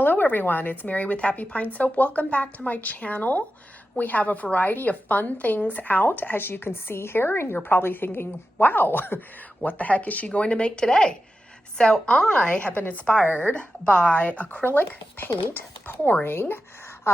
Hello everyone, it's Mary with Happy Pine Soap. Welcome back to my channel. We have a variety of fun things out, as you can see here, and you're probably thinking, wow, what the heck is she going to make today? So I have been inspired by acrylic paint pouring.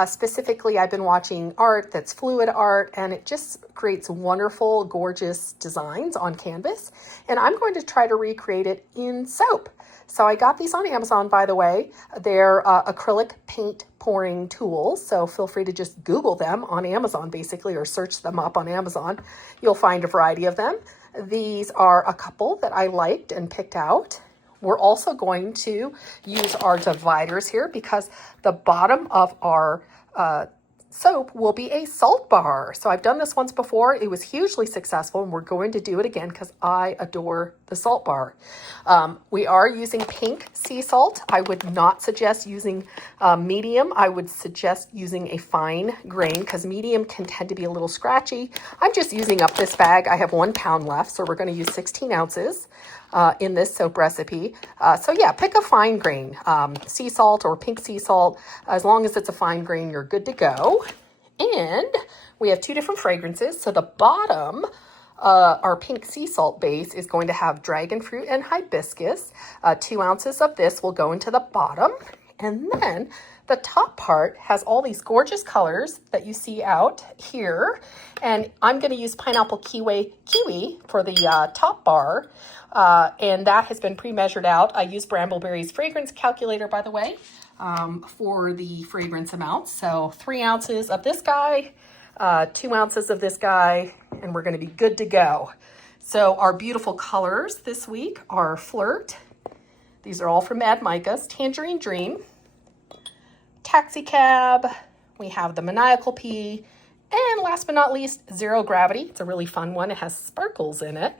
Specifically, I've been watching art that's fluid art, and it just creates wonderful, gorgeous designs on canvas. And I'm going to try to recreate it in soap. So I got these on Amazon, by the way. They're acrylic paint pouring tools. So feel free to just Google them on Amazon, basically, or search them up on Amazon. You'll find a variety of them. These are a couple that I liked and picked out. We're also going to use our dividers here because the bottom of our soap will be a salt bar. So I've done this once before. It was hugely successful, and we're going to do it again because I adore the salt bar. We are using pink sea salt. I would not suggest using medium. I would suggest using a fine grain because medium can tend to be a little scratchy. I'm just using up this bag. I have 1 pound left, so we're going to use 16 ounces in this soap recipe. So yeah, pick a fine grain, sea salt or pink sea salt. As long as it's a fine grain, you're good to go. And we have 2 different fragrances. So the bottom, our pink sea salt base is going to have dragon fruit and hibiscus. 2 ounces of this will go into the bottom. And then the top part has all these gorgeous colors that you see out here. And I'm going to use pineapple kiwi for the top bar. And that has been pre-measured out. I use Brambleberry's fragrance calculator, by the way, for the fragrance amounts. So 3 ounces of this guy, 2 ounces of this guy, and we're going to be good to go. So our beautiful colors this week are Flirt. These are all from Mad Micah's. Tangerine Dream, Taxi Cab, we have the Maniacal Pea, and last but not least, Zero Gravity. It's a really fun one. It has sparkles in it.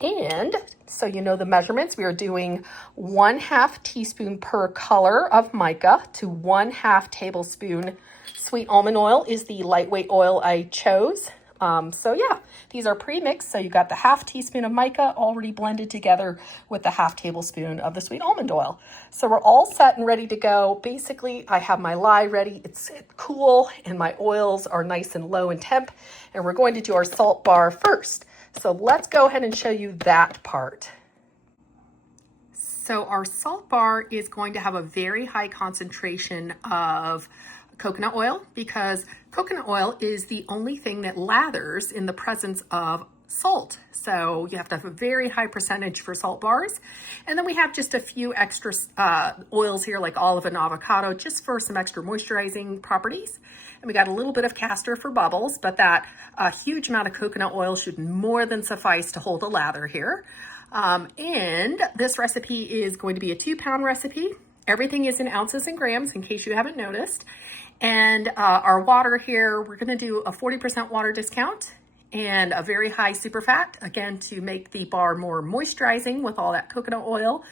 And so you know the measurements, we are doing 1/2 teaspoon per color of mica to 1/2 tablespoon sweet almond oil is the lightweight oil I chose. So yeah, these are pre-mixed. So you got the 1/2 teaspoon of mica already blended together with the 1/2 tablespoon of the sweet almond oil. So we're all set and ready to go. Basically, I have my lye ready. It's cool and my oils are nice and low in temp. And we're going to do our salt bar first. So let's go ahead and show you that part. So our salt bar is going to have a very high concentration of coconut oil because coconut oil is the only thing that lathers in the presence of salt. So you have to have a very high percentage for salt bars. And then we have just a few extra oils here like olive and avocado just for some extra moisturizing properties. And we got a little bit of castor for bubbles, but that huge amount of coconut oil should more than suffice to hold a lather here. And this recipe is going to be a 2 pound recipe. Everything is in ounces and grams in case you haven't noticed. And our water here, we're going to do a 40% water discount and a very high super fat, again, to make the bar more moisturizing with all that coconut oil.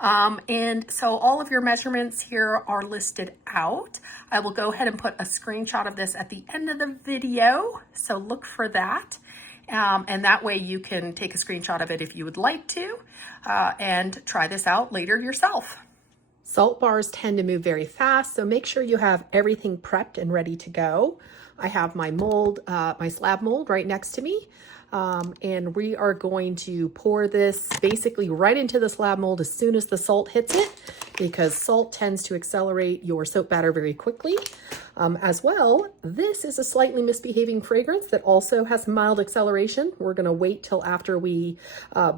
And so all of your measurements here are listed out. I will go ahead and put a screenshot of this at the end of the video. So look for that. And that way you can take a screenshot of it if you would like to, and try this out later yourself. Salt bars tend to move very fast, so make sure you have everything prepped and ready to go. I have my mold, my slab mold right next to me. And we are going to pour this basically right into the slab mold as soon as the salt hits it, because salt tends to accelerate your soap batter very quickly. As well, this is a slightly misbehaving fragrance that also has mild acceleration. We're going to wait till after we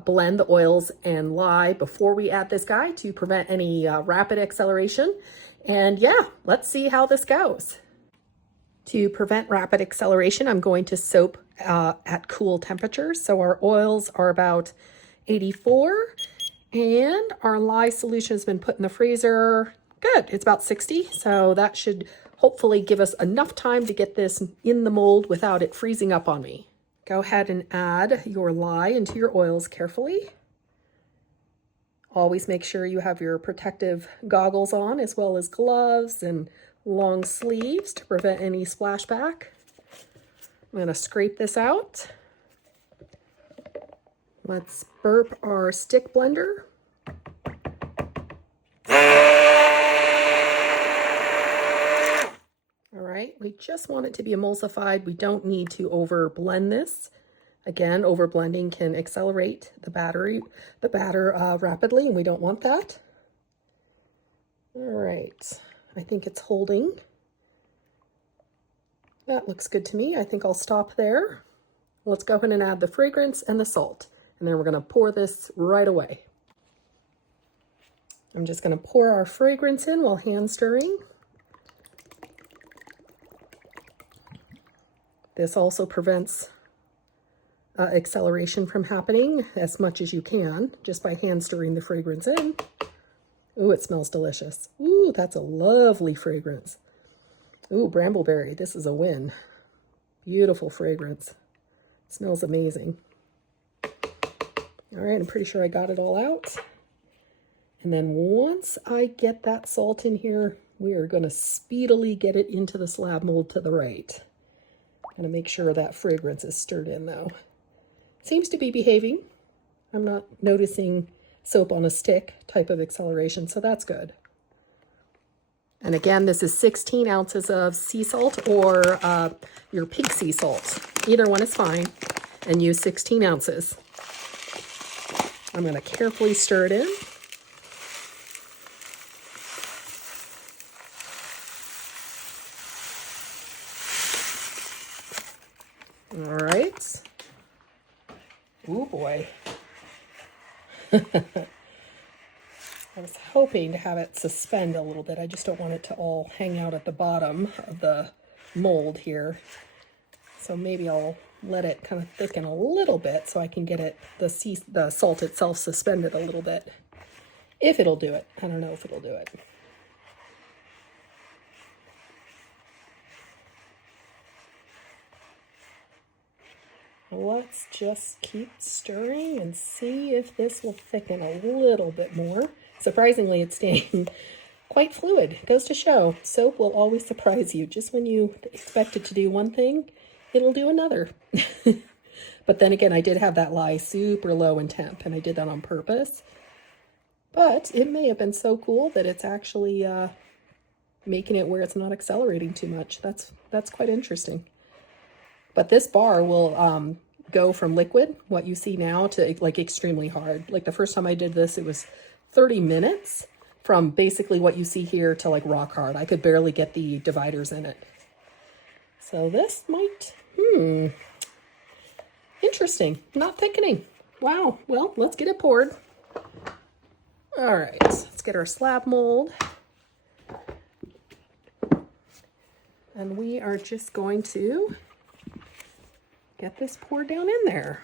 blend the oils and lye before we add this guy to prevent any rapid acceleration. And yeah, let's see how this goes. To prevent rapid acceleration, I'm going to soap at cool temperatures. So our oils are about 84 and our lye solution has been put in the freezer. Good, it's about 60. So that should hopefully give us enough time to get this in the mold without it freezing up on me. Go ahead and add your lye into your oils carefully. Always make sure you have your protective goggles on as well as gloves and long sleeves to prevent any splashback. I'm going to scrape this out. Let's burp our stick blender. We just want it to be emulsified. We don't need to over blend this. Again, over blending can accelerate the batter rapidly, and we don't want that. All right, I think it's holding. That looks good to me. I think I'll stop there. Let's go ahead and add the fragrance and the salt, and then we're gonna pour this right away. I'm just gonna pour our fragrance in while hand stirring. This also prevents acceleration from happening as much as you can just by hand stirring the fragrance in. Ooh, it smells delicious. Ooh, that's a lovely fragrance. Ooh, brambleberry, this is a win. Beautiful fragrance. It smells amazing. All right, I'm pretty sure I got it all out. And then once I get that salt in here, we are gonna speedily get it into the slab mold to the right. Gonna make sure that fragrance is stirred in though. Seems to be behaving. I'm not noticing soap on a stick type of acceleration, so that's good. And again, this is 16 ounces of sea salt or your pink sea salt. Either one is fine, and use 16 ounces. I'm gonna carefully stir it in. All right. Ooh, boy. I was hoping to have it suspend a little bit. I just don't want it to all hang out at the bottom of the mold here. So maybe I'll let it kind of thicken a little bit so I can get it, the salt itself suspended a little bit. If it'll do it. I don't know if it'll do it. Let's just keep stirring and see if this will thicken a little bit more. Surprisingly, it's staying quite fluid. It goes to show, soap will always surprise you. Just when you expect it to do one thing, it'll do another. But then again, I did have that lie super low in temp, and I did that on purpose. But it may have been so cool that it's actually making it where it's not accelerating too much. That's quite interesting. But this bar will go from liquid, what you see now, to like extremely hard. Like the first time I did this, it was 30 minutes from basically what you see here to like rock hard. I could barely get the dividers in it. So this might, interesting, not thickening. Wow, well, let's get it poured. All right, let's get our slab mold. And we are just going to get this poured down in there.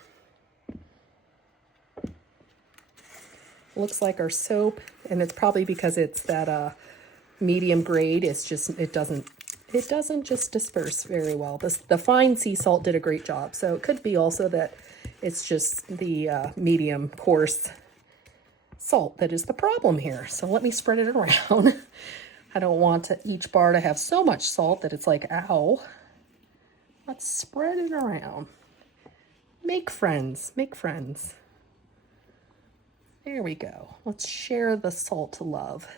Looks like our soap, and it's probably because it's that medium grade. It's just it doesn't just disperse very well. The fine sea salt did a great job, so it could be also that it's just the medium coarse salt that is the problem here. So let me spread it around. I don't want each bar to have so much salt that it's like, ow. Let's spread it around. Make friends, make friends. There we go. Let's share the salt love.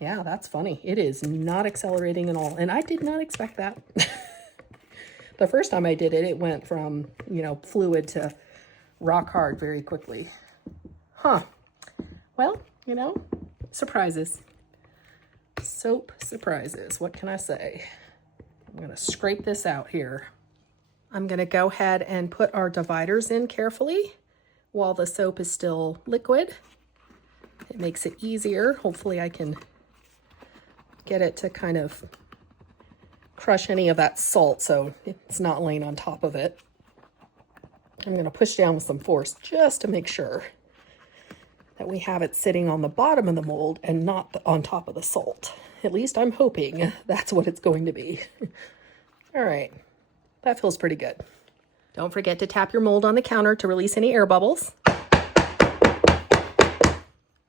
Yeah, that's funny. It is not accelerating at all. And I did not expect that. The first time I did it, it went from, fluid to rock hard very quickly. Huh. Well, surprises. Soap surprises. What can I say? I'm going to scrape this out here. I'm going to go ahead and put our dividers in carefully while the soap is still liquid. It makes it easier. Hopefully I can get it to kind of crush any of that salt so it's not laying on top of it. I'm going to push down with some force just to make sure that we have it sitting on the bottom of the mold and not on top of the salt. At least I'm hoping that's what it's going to be. All right, that feels pretty good. Don't forget to tap your mold on the counter to release any air bubbles.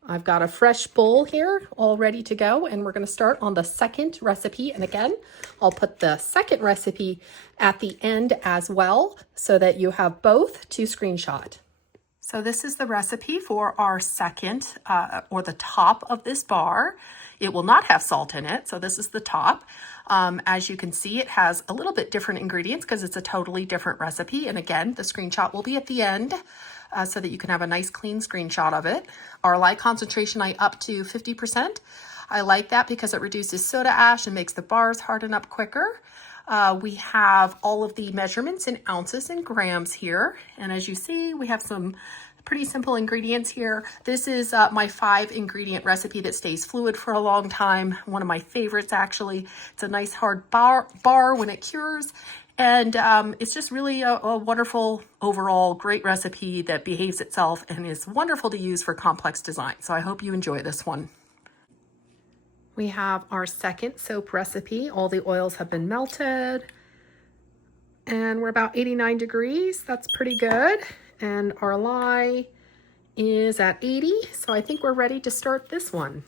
I've got a fresh bowl here all ready to go, and we're going to start on the second recipe. And again, I'll put the second recipe at the end as well so that you have both to screenshot. So this is the recipe for our second, or the top of this bar. it will not have salt in it. So this is the top. As you can see, it has a little bit different ingredients because it's a totally different recipe. And again, the screenshot will be at the end so that you can have a nice clean screenshot of it. Our lye concentration, I up to 50%. I like that because it reduces soda ash and makes the bars harden up quicker. We have all of the measurements in ounces and grams here. And as you see, we have some pretty simple ingredients here. This is my 5-ingredient recipe that stays fluid for a long time. One of my favorites, actually. It's a nice hard bar when it cures. And it's just really a wonderful, overall, great recipe that behaves itself and is wonderful to use for complex design. So I hope you enjoy this one. We have our second soap recipe. All the oils have been melted. And we're about 89 degrees. That's pretty good. And our lye is at 80. So I think we're ready to start this one.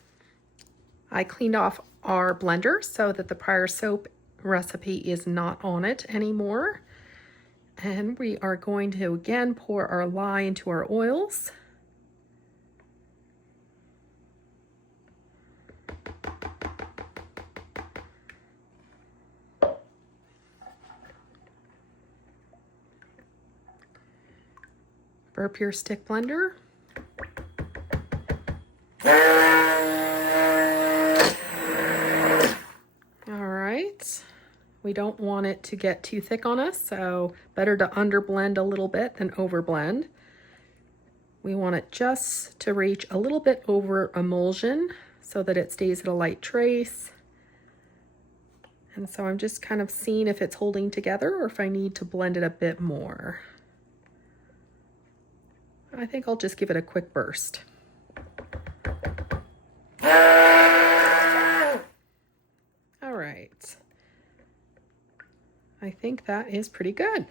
I cleaned off our blender so that the prior soap recipe is not on it anymore. And we are going to again pour our lye into our oils. Burp your stick blender. All right. We don't want it to get too thick on us, so better to underblend a little bit than overblend. We want it just to reach a little bit over emulsion so that it stays at a light trace. And so I'm just kind of seeing if it's holding together or if I need to blend it a bit more. I think I'll just give it a quick burst. All right. I think that is pretty good.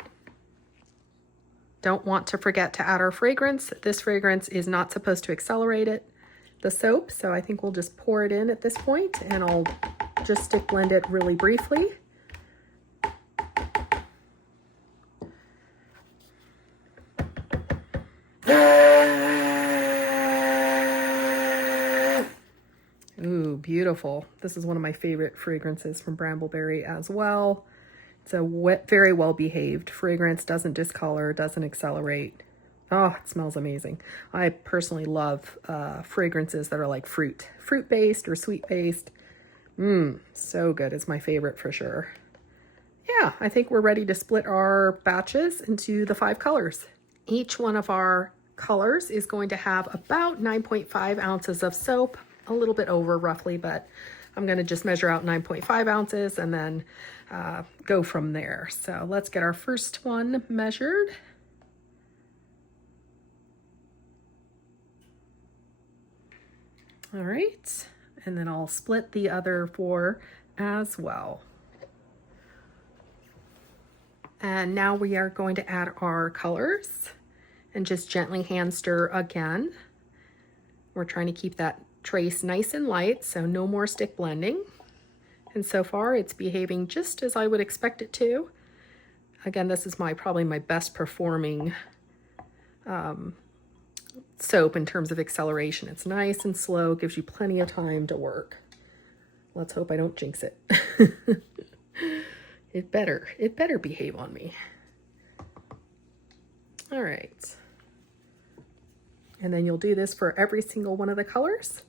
Don't want to forget to add our fragrance. This fragrance is not supposed to accelerate the soap, so I think we'll just pour it in at this point, and I'll just stick blend it really briefly. Ooh, beautiful. This is one of my favorite fragrances from Brambleberry as well. It's a very well behaved fragrance, doesn't discolor, doesn't accelerate. Oh, it smells amazing. I personally love fragrances that are like fruit-based or sweet-based. So good. It's my favorite for sure. Yeah, I think we're ready to split our batches into the 5 colors. Each one of our colors is going to have about 9.5 ounces of soap, a little bit over roughly, but I'm going to just measure out 9.5 ounces and then go from there. So let's get our first one measured. All right, and then I'll split the other 4 as well. And now we are going to add our colors and just gently hand stir again. We're trying to keep that trace nice and light, so no more stick blending. And so far it's behaving just as I would expect it to. Again, this is probably my best performing soap in terms of acceleration. It's nice and slow, gives you plenty of time to work. Let's hope I don't jinx it. It better behave on me. All right. And then you'll do this for every single one of the colors.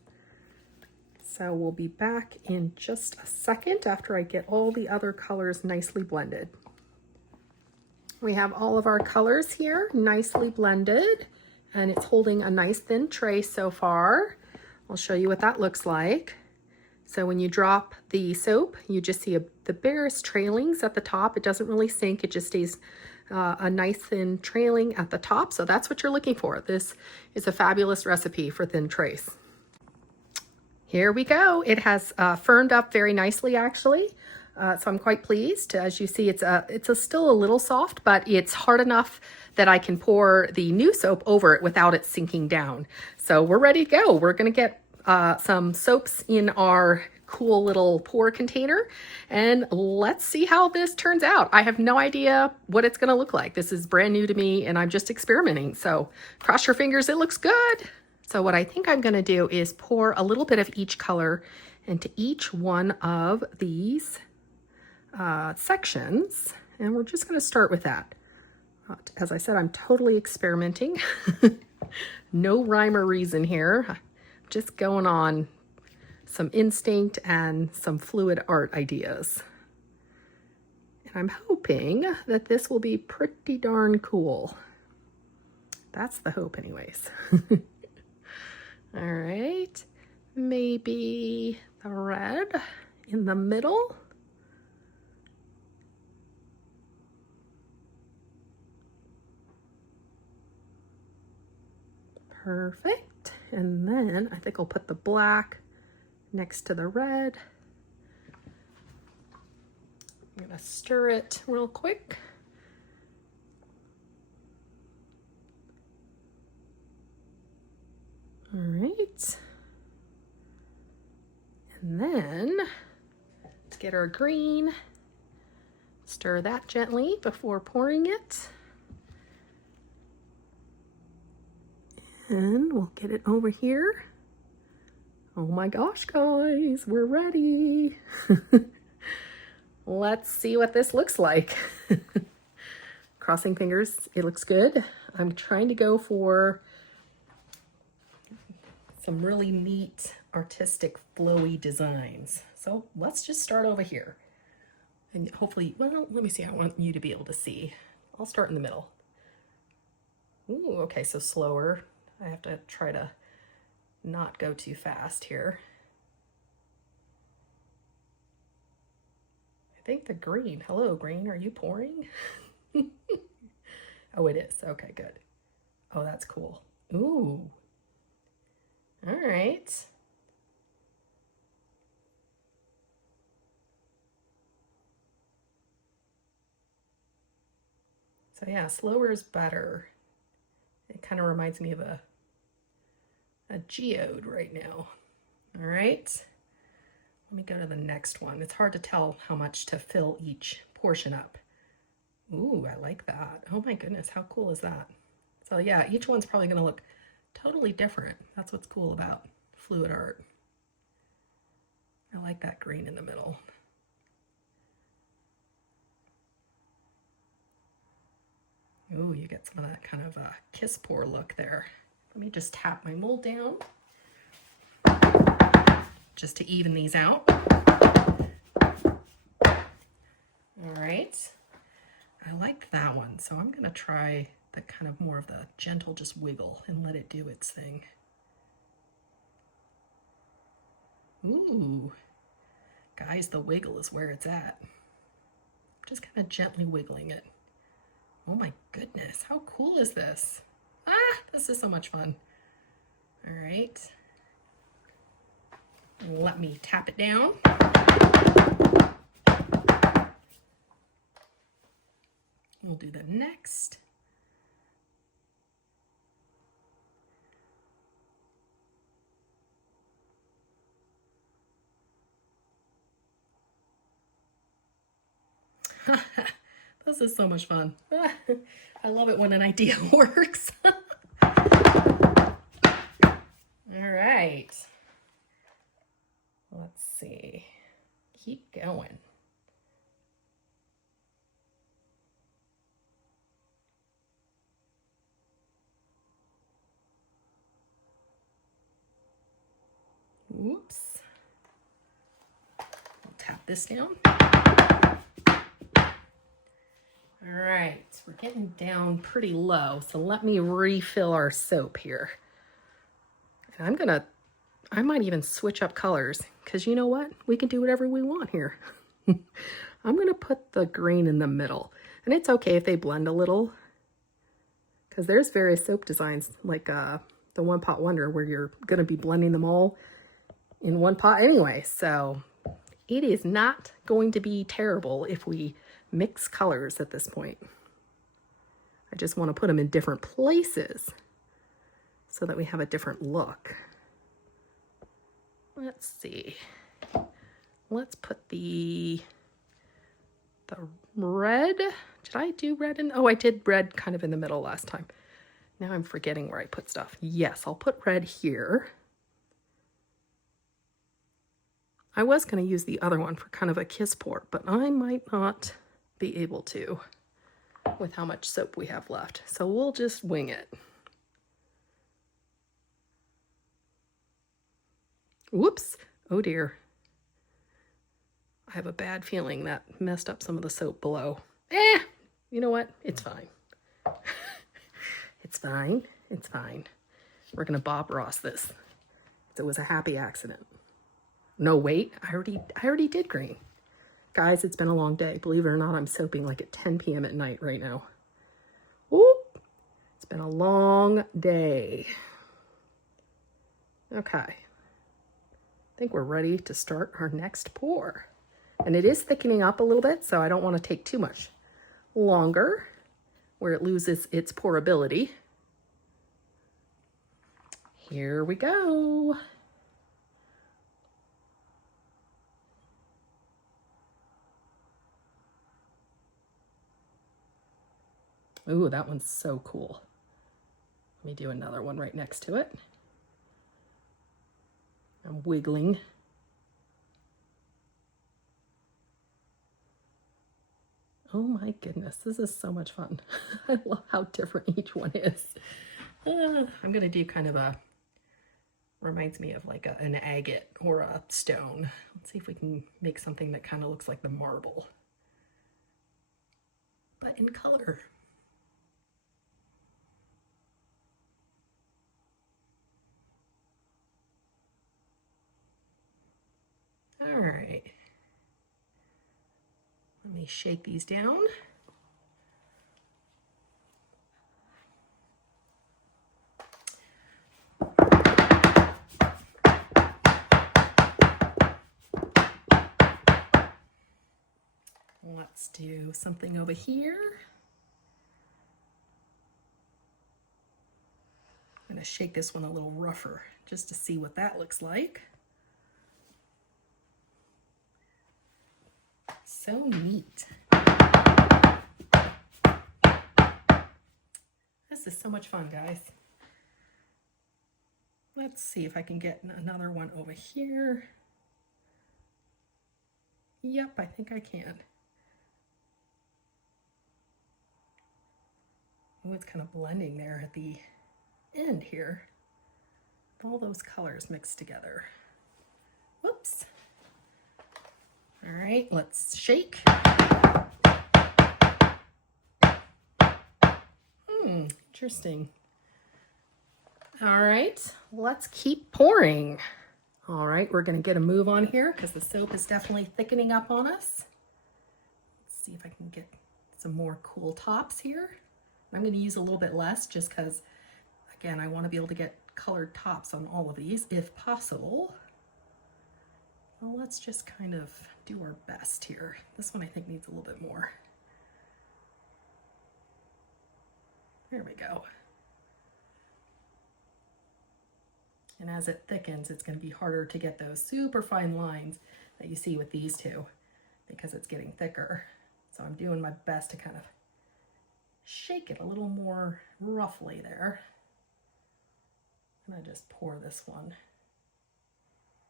So we'll be back in just a second after I get all the other colors nicely blended. We have all of our colors here nicely blended, and it's holding a nice thin trace so far. I'll show you what that looks like. So when you drop the soap, you just see the barest trailings at the top. It doesn't really sink, it just stays a nice thin trailing at the top. So that's what you're looking for. This is a fabulous recipe for thin trace. Here we go. It has firmed up very nicely, actually. So I'm quite pleased. As you see, it's still a little soft, but it's hard enough that I can pour the new soap over it without it sinking down. So we're ready to go. We're going to get some soaps in our cool little pour container, and let's see how this turns out. I have no idea what it's going to look like. This is brand new to me, and I'm just experimenting. So cross your fingers, it looks good. So what I think I'm going to do is pour a little bit of each color into each one of these sections. And we're just going to start with that. As I said, I'm totally experimenting. No rhyme or reason here. Just going on some instinct and some fluid art ideas. And I'm hoping that this will be pretty darn cool. That's the hope anyways. All right, maybe the red in the middle. Perfect. And then I think I'll put the black next to the red. I'm gonna stir it real quick. All right. And then let's get our green. Stir that gently before pouring it. And we'll get it over here. Oh my gosh, guys, we're ready. Let's see what this looks like. Crossing fingers, it looks good. I'm trying to go for some really neat, artistic, flowy designs. So let's just start over here. And hopefully, well, let me see, I want you to be able to see. I'll start in the middle. Ooh, okay, so slower. I have to try to not go too fast here. I think the green, hello green, are you pouring? Oh, it is, okay, good. Oh, that's cool. Ooh, all right. So yeah, slower is better. It kind of reminds me of a geode right now. All right, let me go to the next one. It's hard to tell how much to fill each portion up. Ooh, I like that. Oh my goodness, how cool is that? So yeah, each one's probably gonna look totally different. That's what's cool about fluid art. I like that green in the middle. Ooh, you get some of that kind of a kiss pour look there. Let me just tap my mold down just to even these out. All right, I like that one. So I'm gonna try the kind of more of the gentle just wiggle and let it do its thing. Ooh, guys, the wiggle is where it's at. Just kind of gently wiggling it. Oh my goodness, how cool is this? Ah, this is so much fun. All right. Let me tap it down. We'll do the next. This is so much fun. I love it when an idea works. All right. Let's see. Keep going. Oops. I'll tap this down. All right, we're getting down pretty low, so let me refill our soap here. And I might even switch up colors, because you know what? We can do whatever we want here. I'm gonna put the green in the middle, and it's okay if they blend a little, because there's various soap designs, like the One Pot Wonder, where you're gonna be blending them all in one pot anyway, so it is not going to be terrible if we mix colors at this point. I just want to put them in different places so that we have a different look. Let's see. Let's put the red. Did I do red in? Oh, I did red kind of in the middle last time. Now I'm forgetting where I put stuff. Yes, I'll put red here. I was going to use the other one for kind of a kiss pour, but I might not be able to with how much soap we have left. So we'll just wing it. Whoops. Oh dear. I have a bad feeling that messed up some of the soap below. You know what? It's fine. It's fine. It's fine. We're going to Bob Ross this. It was a happy accident. No, wait. I already did green. Guys, it's been a long day. Believe it or not, I'm soaping like at 10 p.m. at night right now. Whoop. It's been a long day. Okay. I think we're ready to start our next pour. And it is thickening up a little bit, so I don't want to take too much longer where it loses its pourability. Here we go. Ooh, that one's so cool. Let me do another one right next to it. I'm wiggling. Oh my goodness, this is so much fun. I love how different each one is. I'm gonna do kind of a, reminds me of like an agate or a stone. Let's see if we can make something that kind of looks like the marble, but in color. All right. Let me shake these down. Let's do something over here. I'm going to shake this one a little rougher just to see what that looks like. So neat. This is so much fun, guys. Let's see if I can get another one over here. Yep, I think I can. Oh, it's kind of blending there at the end here. All those colors mixed together. Whoops. All right, let's shake. Interesting. All right, let's keep pouring. All right, we're gonna get a move on here because the soap is definitely thickening up on us. Let's see if I can get some more cool tops here. I'm gonna use a little bit less just because, again, I wanna be able to get colored tops on all of these if possible. Well, let's just kind of do our best here. This one I think needs a little bit more. There we go. And as it thickens, it's going to be harder to get those super fine lines that you see with these two because it's getting thicker. So I'm doing my best to kind of shake it a little more roughly there. And I just pour this one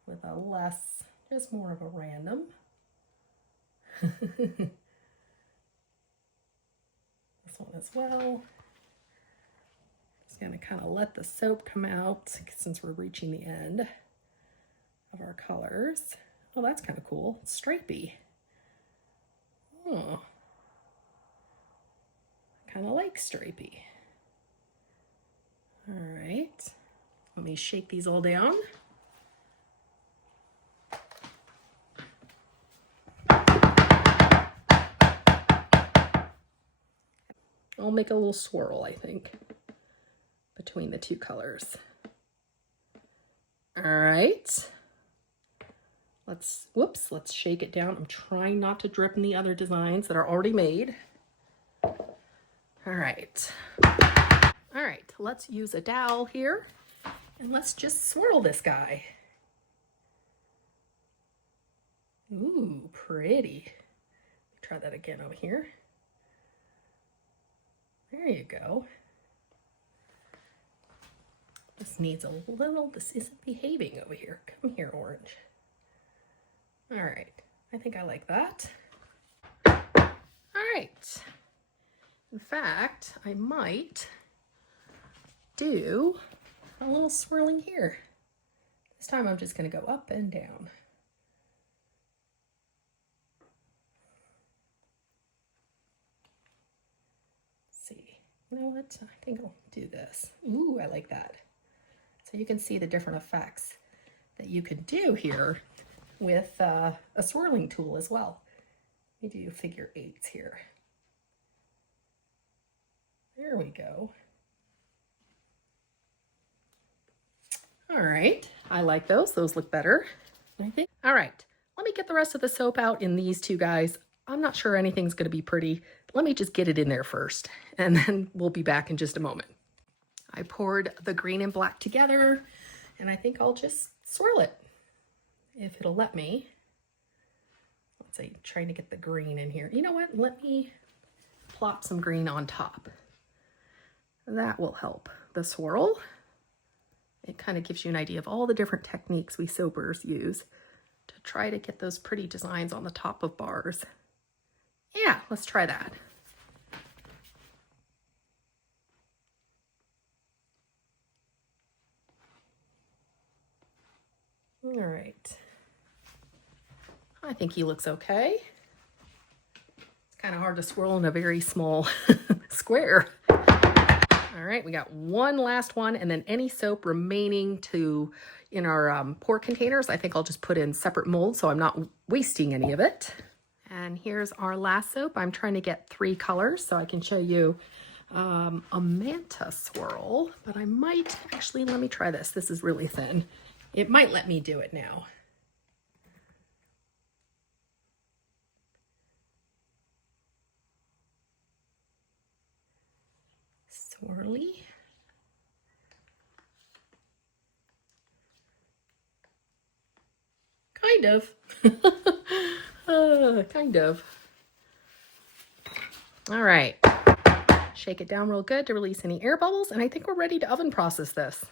with a less, just more of a random. This one as well. Just gonna kind of let the soap come out since we're reaching the end of our colors. Oh, that's kind of cool. It's stripy. Oh, kind of like stripy. All right, let me shake these all down. I'll make a little swirl, I think, between the two colors. All right. Let's shake it down. I'm trying not to drip in the other designs that are already made. All right. All right, let's use a dowel here and let's just swirl this guy. Ooh, pretty. Try that again over here. There you go. This needs a little, this isn't behaving over here. Come here, orange. All right, I think I like that. All right. In fact, I might do a little swirling here. This time I'm just going to go up and down. Let's see, you know what? I think I'll do this. Ooh, I like that. So you can see the different effects that you could do here with a swirling tool as well. Let me do figure eights here. There we go. All right, I like those. Those look better, I think. All right, let me get the rest of the soap out in these two guys. I'm not sure anything's gonna be pretty. Let me just get it in there first, and then we'll be back in just a moment. I poured the green and black together, and I think I'll just swirl it, if it'll let me. Let's see, trying to get the green in here. You know what, let me plop some green on top. That will help the swirl. It kind of gives you an idea of all the different techniques we soapers use to try to get those pretty designs on the top of bars. Yeah, let's try that. All right. I think he looks okay. It's kind of hard to swirl in a very small square. All right, we got one last one, and then any soap remaining in our pour containers, I think I'll just put in separate molds so I'm not wasting any of it. And here's our last soap. I'm trying to get 3 colors so I can show you a manta swirl, but I might actually, let me try this. This is really thin. It might let me do it now. Swirly. Kind of. Kind of. All right. Shake it down real good to release any air bubbles, and I think we're ready to oven process this.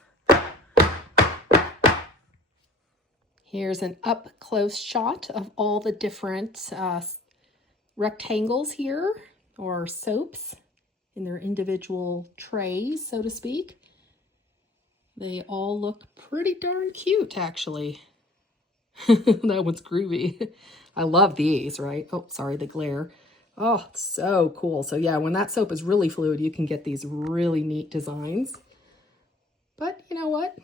Here's an up close shot of all the different rectangles here, or soaps, in their individual trays, so to speak. They all look pretty darn cute, actually. That one's groovy. I love these, right? Oh, sorry, the glare. Oh, it's so cool. So yeah, when that soap is really fluid, you can get these really neat designs. But you know what?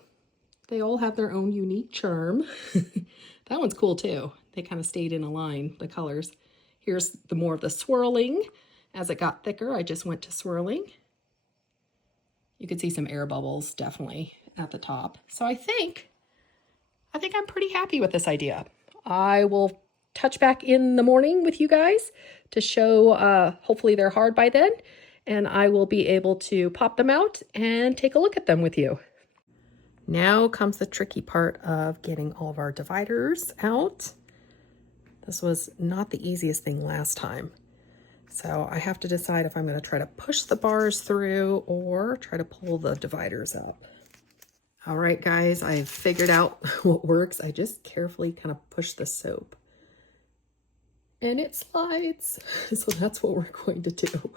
They all have their own unique charm. That one's cool too. They kind of stayed in a line, the colors. Here's the more of the swirling. As it got thicker, I just went to swirling. You can see some air bubbles definitely at the top. So I think I'm pretty happy with this idea. I will touch back in the morning with you guys to show, hopefully they're hard by then, and I will be able to pop them out and take a look at them with you. Now comes the tricky part of getting all of our dividers out. This was not the easiest thing last time. So I have to decide if I'm going to try to push the bars through or try to pull the dividers up. All right, guys, I've figured out what works. I just carefully kind of push the soap and it slides. So that's what we're going to do.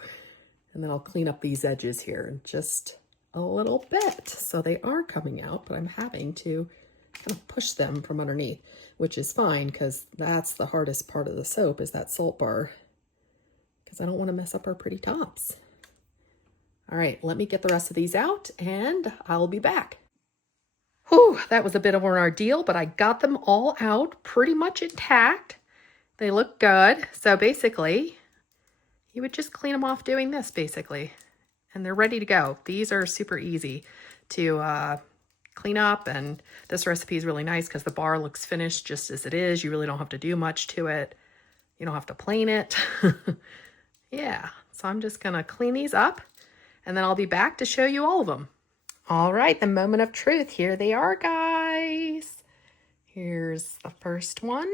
And then I'll clean up these edges here in just a little bit. So they are coming out, but I'm having to kind of push them from underneath, which is fine because that's the hardest part of the soap, is that salt bar, because I don't want to mess up our pretty tops. All right, let me get the rest of these out and I'll be back. Whew, that was a bit of an ordeal, but I got them all out pretty much intact. They look good. So basically, you would just clean them off doing this, basically, and they're ready to go. These are super easy to clean up, and this recipe is really nice because the bar looks finished just as it is. You really don't have to do much to it. You don't have to plane it. Yeah, so I'm just gonna clean these up, and then I'll be back to show you all of them. All right, the moment of truth. Here they are, guys. Here's the first one.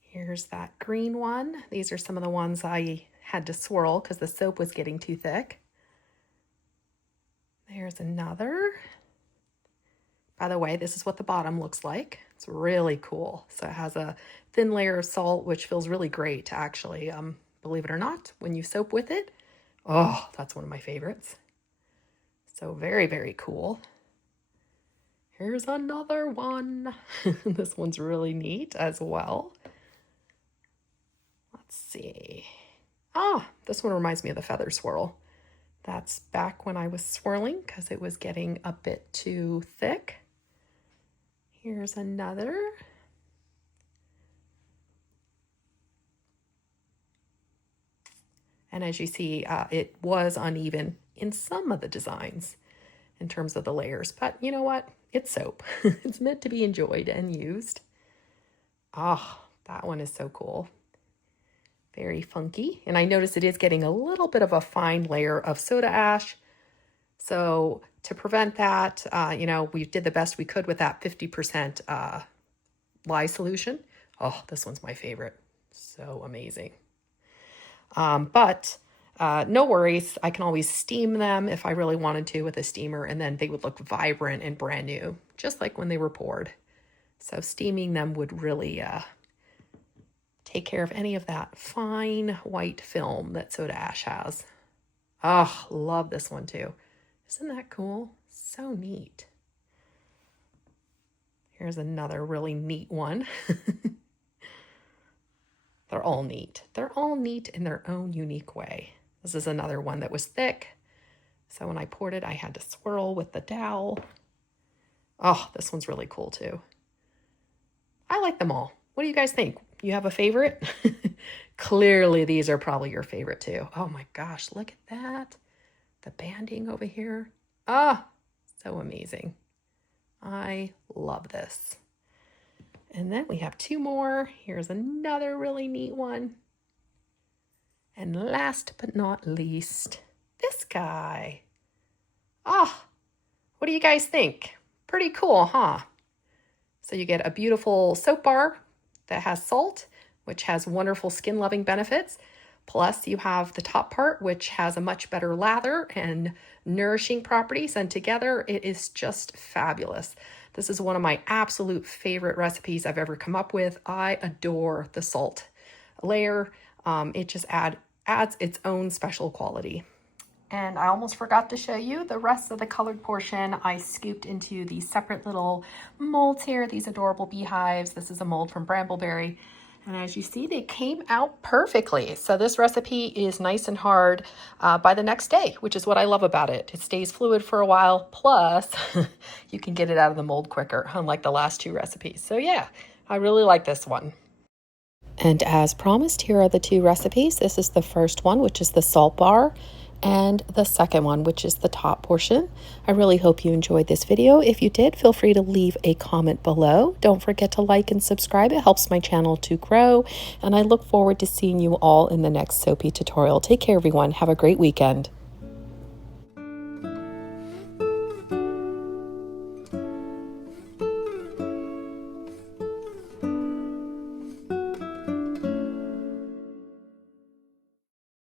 Here's that green one. These are some of the ones I had to swirl because the soap was getting too thick. There's another. By the way, this is what the bottom looks like. It's really cool. So it has a thin layer of salt, which feels really great, actually. Believe it or not, when you soap with it. Oh, that's one of my favorites. So very, very cool. Here's another one. This one's really neat as well. Let's see. Ah, this one reminds me of the feather swirl. That's back when I was swirling because it was getting a bit too thick. Here's another. And as you see, it was uneven in some of the designs in terms of the layers. But you know what? It's soap. It's meant to be enjoyed and used. Ah, that one is so cool. Very funky. And I notice it is getting a little bit of a fine layer of soda ash. So to prevent that, you know, we did the best we could with that 50% lye solution. Oh, this one's my favorite. So amazing. But no worries. I can always steam them if I really wanted to with a steamer, and then they would look vibrant and brand new, just like when they were poured. So steaming them would really take care of any of that fine white film that soda ash has. Oh, love this one too. Isn't that cool? So neat. Here's another really neat one. They're all neat. They're all neat in their own unique way. This is another one that was thick. So when I poured it, I had to swirl with the dowel. Oh, this one's really cool too. I like them all. What do you guys think? You have a favorite? Clearly, these are probably your favorite too. Oh my gosh, look at that. The banding over here. Ah, so amazing. I love this. And then we have two more. Here's another really neat one. And last but not least, this guy. Ah, what do you guys think? Pretty cool, huh? So you get a beautiful soap bar that has salt, which has wonderful skin-loving benefits. Plus you have the top part, which has a much better lather and nourishing properties. And together it is just fabulous. This is one of my absolute favorite recipes I've ever come up with. I adore the salt layer. It just adds its own special quality. And I almost forgot to show you the rest of the colored portion. I scooped into these separate little molds here, these adorable beehives. This is a mold from Brambleberry. And as you see, they came out perfectly. So this recipe is nice and hard by the next day, which is what I love about it. It stays fluid for a while, plus you can get it out of the mold quicker, unlike the last two recipes. So yeah, I really like this one. And as promised, here are the two recipes. This is the first one, which is the salt bar, and the second one, which is the top portion. I really hope you enjoyed this video. If you did, feel free to leave a comment below. Don't forget to like and subscribe. It helps my channel to grow. And I look forward to seeing you all in the next soapy tutorial. Take care, everyone. Have a great weekend.